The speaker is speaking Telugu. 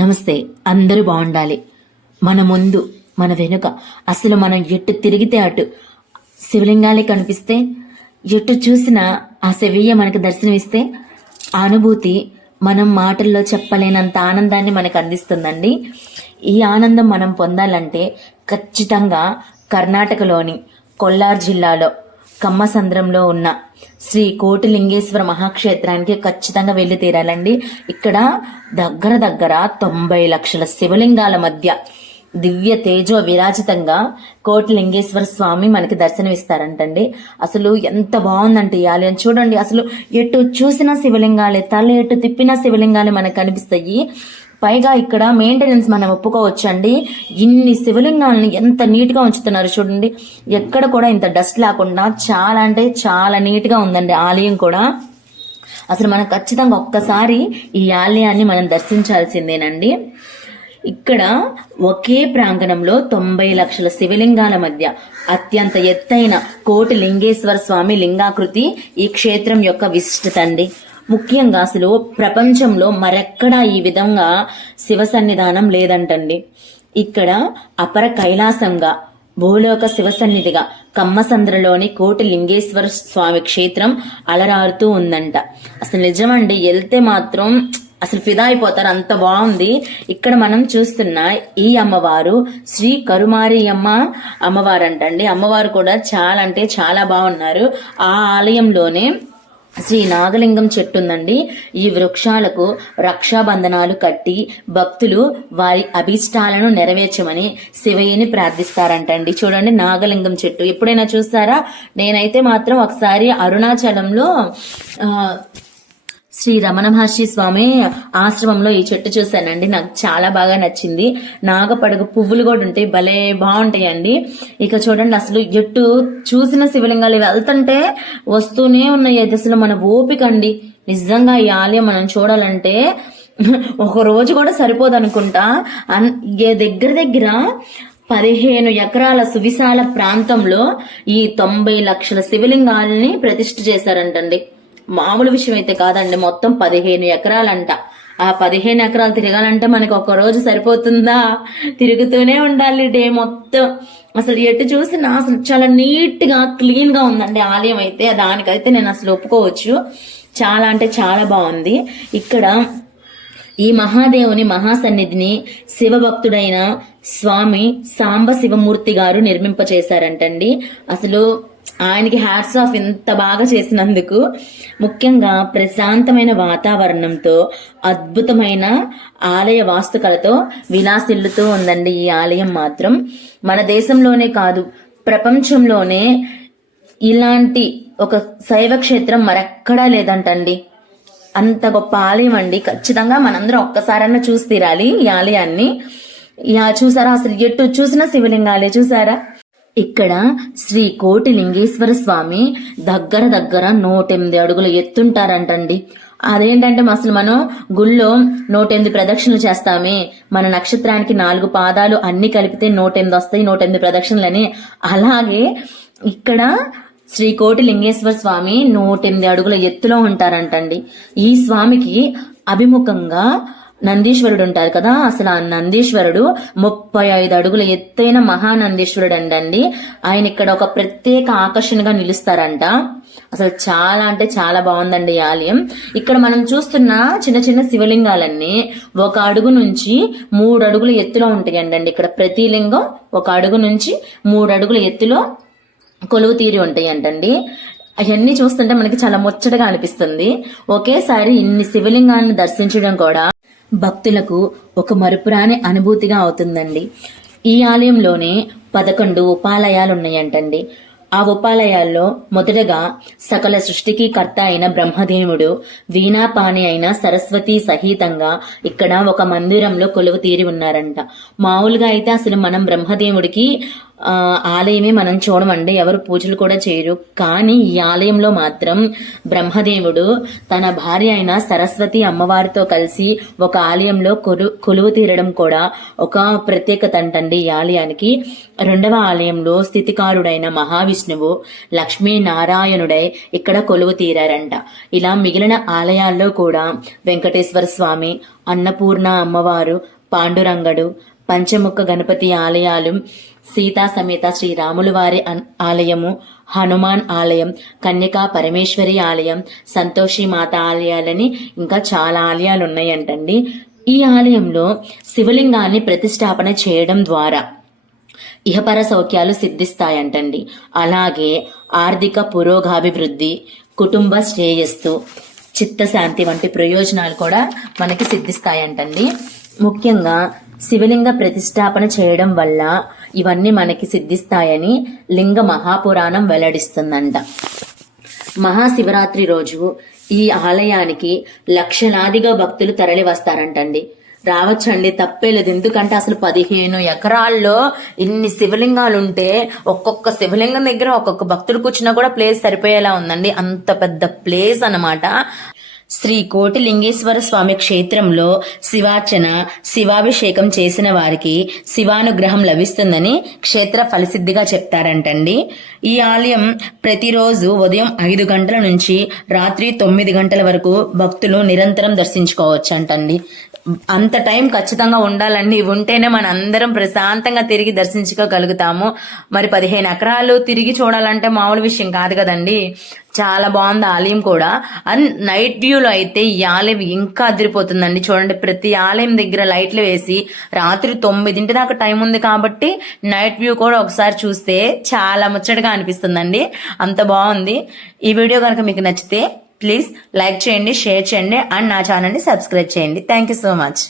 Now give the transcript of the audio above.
నమస్తే. అందరూ బాగుండాలి. మన ముందు మన వెనుక అసలు మనం ఎటు తిరిగితే అటు శివలింగాలే కనిపిస్తే, ఎటు చూసినా ఆ శివయ్య మనకు దర్శనమిస్తే ఆ అనుభూతి మనం మాటల్లో చెప్పలేనంత ఆనందాన్ని మనకు అందిస్తుందండి. ఈ ఆనందం మనం పొందాలంటే ఖచ్చితంగా కర్ణాటకలోని కొల్లార్ జిల్లాలో కమ్మసంద్రంలో ఉన్న శ్రీ కోటిలింగేశ్వర మహాక్షేత్రానికి ఖచ్చితంగా వెళ్లి తీరాలండి. ఇక్కడ దగ్గర 90 లక్షల శివలింగాల మధ్య దివ్య తేజో విరాజితంగా కోటిలింగేశ్వర స్వామి మనకి దర్శనమిస్తారంటండి. అసలు ఎంత బాగుందంటే ఈ ఆలయం చూడండి. అసలు ఎటు చూసినా శివలింగాలే, తల ఎటు తిప్పినా శివలింగాలే మనకు కనిపిస్తాయి. పైగా ఇక్కడ మెయింటెనెన్స్ మనం ఒప్పుకోవచ్చండి. ఇన్ని శివలింగాలని ఎంత నీట్ గా ఉంచుతున్నారు చూడండి. ఎక్కడ కూడా ఇంత డస్ట్ లేకుండా చాలా అంటే చాలా నీట్ గా ఉందండి ఆలయం కూడా. అసలు మనం ఖచ్చితంగా ఒక్కసారి ఈ ఆలయాన్ని మనం దర్శించాల్సిందేనండి. ఇక్కడ ఒకే ప్రాంగణంలో 90 లక్షల శివలింగాల మధ్య అత్యంత ఎత్తైన కోటిలింగేశ్వర స్వామి లింగాకృతి ఈ క్షేత్రం యొక్క విశిష్టత అండి. ముఖ్యంగా అసలు ప్రపంచంలో మరెక్కడా ఈ విధంగా శివ సన్నిధానం లేదంటండి. ఇక్కడ అపర కైలాసంగా భూలోక శివ సన్నిధిగా కమ్మసంద్రలోని కోటిలింగేశ్వర స్వామి క్షేత్రం అలరారుతూ ఉందంట. అసలు నిజమండి, వెళ్తే మాత్రం అసలు ఫిదా అయిపోతారు, అంత బాగుంది. ఇక్కడ మనం చూస్తున్న ఈ అమ్మవారు శ్రీ కరుమారి అమ్మవారు అంటండి. అమ్మవారు కూడా చాలా అంటే చాలా బాగున్నారు. ఆ ఆలయంలోనే శ్రీ నాగలింగం చెట్టు ఉందండి. ఈ వృక్షాలకు రక్షాబంధనాలు కట్టి భక్తులు వారి అభీష్టాలను నెరవేర్చమని శివయ్యని ప్రార్థిస్తారంటండి. చూడండి, నాగలింగం చెట్టు ఎప్పుడైనా చూస్తారా? నేనైతే మాత్రం ఒకసారి అరుణాచలంలో శ్రీ రమణ మహర్షి స్వామి ఆశ్రమంలో ఈ చెట్టు చూశానండి. నాకు చాలా బాగా నచ్చింది. నాగపడగ పువ్వులు కూడా ఉంటాయి, భలే బాగుంటాయండి. ఇక చూడండి, అసలు ఎట్టు చూసిన శివలింగాలు వెళ్తుంటే వస్తూనే ఉన్నాయి. అది అసలు మన ఓపిక అండి. నిజంగా ఈ ఆలయం మనం చూడాలంటే ఒక రోజు కూడా సరిపోదు అనుకుంటా. దగ్గర 15 ఎకరాల సువిశాల ప్రాంతంలో ఈ 90 లక్షల శివలింగాలని ప్రతిష్ఠ చేశారంటండి. మామూలు విషయం అయితే కాదండి. మొత్తం 15 ఎకరాలంట. ఆ 15 ఎకరాలు తిరగాలంటే మనకి ఒక రోజు సరిపోతుందా? తిరుగుతూనే ఉండాలి డే మొత్తం. అసలు ఎటు చూసినా అసలు చాలా నీట్ గా క్లీన్ గా ఉందండి ఆలయం అయితే. దానికైతే నేను అసలు ఒప్పుకోవచ్చు. చాలా అంటే చాలా బాగుంది. ఇక్కడ ఈ మహాదేవుని మహాసన్నిధిని శివభక్తుడైన స్వామి సాంబ శివమూర్తి గారు నిర్మింపచేశారంటండి. అసలు ఆయనకి హ్యాట్స్ ఆఫ్ ఇంత బాగా చేసినందుకు. ముఖ్యంగా ప్రశాంతమైన వాతావరణంతో అద్భుతమైన ఆలయ వాస్తుకలతో విలాసిల్లుతూ ఉందండి ఈ ఆలయం మాత్రం. మన దేశంలోనే కాదు, ప్రపంచంలోనే ఇలాంటి ఒక శైవ క్షేత్రం మరెక్కడా లేదంటండి. అంత గొప్ప ఆలయం అండి. ఖచ్చితంగా మనందరం ఒక్కసారన్నా చూసి తీరాలి ఈ ఆలయాన్ని. చూసారా? అసలు ఎటు చూసినా శివలింగాలే. చూసారా? ఇక్కడ శ్రీ కోటిలింగేశ్వర స్వామి దగ్గర 108 అడుగులు ఎత్తుంటారంటండి. అదేంటంటే అసలు మనం గుళ్ళో 108 ప్రదక్షిణలు చేస్తామే, మన నక్షత్రానికి 4 పాదాలు అన్ని కలిపితే 108 వస్తాయి, 108 ప్రదక్షిణలని. అలాగే ఇక్కడ శ్రీ కోటిలింగేశ్వర స్వామి 108 అడుగుల ఎత్తులో ఉంటారంటండి. ఈ స్వామికి అభిముఖంగా నందీశ్వరుడు ఉంటారు కదా. అసలు ఆ నందీశ్వరుడు 35 అడుగుల ఎత్తైన మహానందీశ్వరుడు అండి. ఆయన ఇక్కడ ఒక ప్రత్యేక ఆకర్షణగా నిలుస్తారంట. అసలు చాలా అంటే చాలా బాగుందండి ఈ ఆలయం. ఇక్కడ మనం చూస్తున్న చిన్న చిన్న శివలింగాలన్నీ 1 అడుగు నుంచి 3 అడుగుల ఎత్తులో ఉంటాయండి. ఇక్కడ ప్రతి లింగం 1 అడుగు నుంచి 3 అడుగుల ఎత్తులో కొలువు తీరి ఉంటాయి అంటండి. అవన్నీ చూస్తుంటే మనకి చాలా ముచ్చటగా అనిపిస్తుంది. ఒకేసారి ఇన్ని శివలింగాలను దర్శించడం కూడా భక్తులకు ఒక మరుపురాని అనుభూతిగా అవుతుందండి. ఈ ఆలయంలోనే 11 ఉపాలయాలు ఉన్నాయంటండి. ఆ ఉపాలయాల్లో మొదటగా సకల సృష్టికి కర్త అయిన బ్రహ్మదేవుడు, వీణాపాణి అయిన సరస్వతి సహితంగా ఇక్కడ ఒక మందిరంలో కొలువు తీరి ఉన్నారంట. మామూలుగా అయితే అసలు మనం బ్రహ్మదేవుడికి ఆలయమే మనం చూడమండి, ఎవరు పూజలు కూడా చేయరు. కానీ ఈ ఆలయంలో మాత్రం బ్రహ్మదేవుడు తన భార్య అయిన సరస్వతి అమ్మవారితో కలిసి ఒక ఆలయంలో కొలువు తీరడం కూడా ఒక ప్రత్యేకత అంటండి ఈ ఆలయానికి. రెండవ ఆలయంలో స్థితికారుడైన మహావిష్ణువు లక్ష్మీనారాయణుడై ఇక్కడ కొలువు తీరారంట. ఇలా మిగిలిన ఆలయాల్లో కూడా వెంకటేశ్వర స్వామి, అన్నపూర్ణ అమ్మవారు, పాండురంగడు, పంచముఖ గణపతి ఆలయాలు, సీతా సమేత శ్రీరాములు వారి ఆలయము, హనుమాన్ ఆలయం, కన్యకా పరమేశ్వరి ఆలయం, సంతోషి మాత ఆలయాలని ఇంకా చాలా ఆలయాలు ఉన్నాయంటండి. ఈ ఆలయంలో శివలింగాన్ని ప్రతిష్టాపన చేయడం ద్వారా ఇహపర సౌఖ్యాలు సిద్ధిస్తాయంటండి. అలాగే ఆర్థిక పురోగాభివృద్ధి, కుటుంబ శ్రేయస్సు, చిత్తశాంతి వంటి ప్రయోజనాలు కూడా మనకి సిద్ధిస్తాయంటండి. ముఖ్యంగా శివలింగ ప్రతిష్టాపన చేయడం వల్ల ఇవన్నీ మనకి సిద్ధిస్తాయని లింగ మహాపురాణం వెల్లడిస్తుందంట. మహాశివరాత్రి రోజు ఈ ఆలయానికి లక్షలాదిగా భక్తులు తరలి వస్తారంటండి. రావచ్చండి, తప్పేలేదు. ఎందుకంటే అసలు 15 ఎకరాల్లో ఇన్ని శివలింగాలు ఉంటే ఒక్కొక్క శివలింగం దగ్గర ఒక్కొక్క భక్తుడు కూర్చున్నా కూడా ప్లేస్ సరిపోయేలా ఉందండి. అంత పెద్ద ప్లేస్ అన్నమాట. శ్రీ కోటిలింగేశ్వర స్వామి క్షేత్రంలో శివార్చన, శివాభిషేకం చేసిన వారికి శివానుగ్రహం లభిస్తుందని క్షేత్ర ఫలసిద్ధిగా చెప్తారంటండి. ఈ ఆలయం ప్రతిరోజు ఉదయం 5 గంటల నుంచి రాత్రి 9 గంటల వరకు భక్తులు నిరంతరం దర్శించుకోవచ్చు అంటండి. అంత టైం ఖచ్చితంగా ఉండాలండి. ఉంటేనే మన అందరం ప్రశాంతంగా తిరిగి దర్శించుకోగలుగుతాము. మరి 15 ఎకరాలు తిరిగి చూడాలంటే మామూలు విషయం కాదు కదండి. చాలా బాగుంది ఆలయం కూడా. అండ్ నైట్ వ్యూలో అయితే ఈ ఆలయం ఇంకా అదిరిపోతుందండి. చూడండి, ప్రతి ఆలయం దగ్గర లైట్లు వేసి రాత్రి 9 దాకా టైం ఉంది కాబట్టి నైట్ వ్యూ కూడా ఒకసారి చూస్తే చాలా ముచ్చటగా అనిపిస్తుందండి. అంత బాగుంది. ఈ వీడియో కనుక మీకు నచ్చితే ప్లీజ్ లైక్ చేయండి, షేర్ చేయండి అండ్ నా ఛానల్ని సబ్స్క్రైబ్ చేయండి. Thank you so much.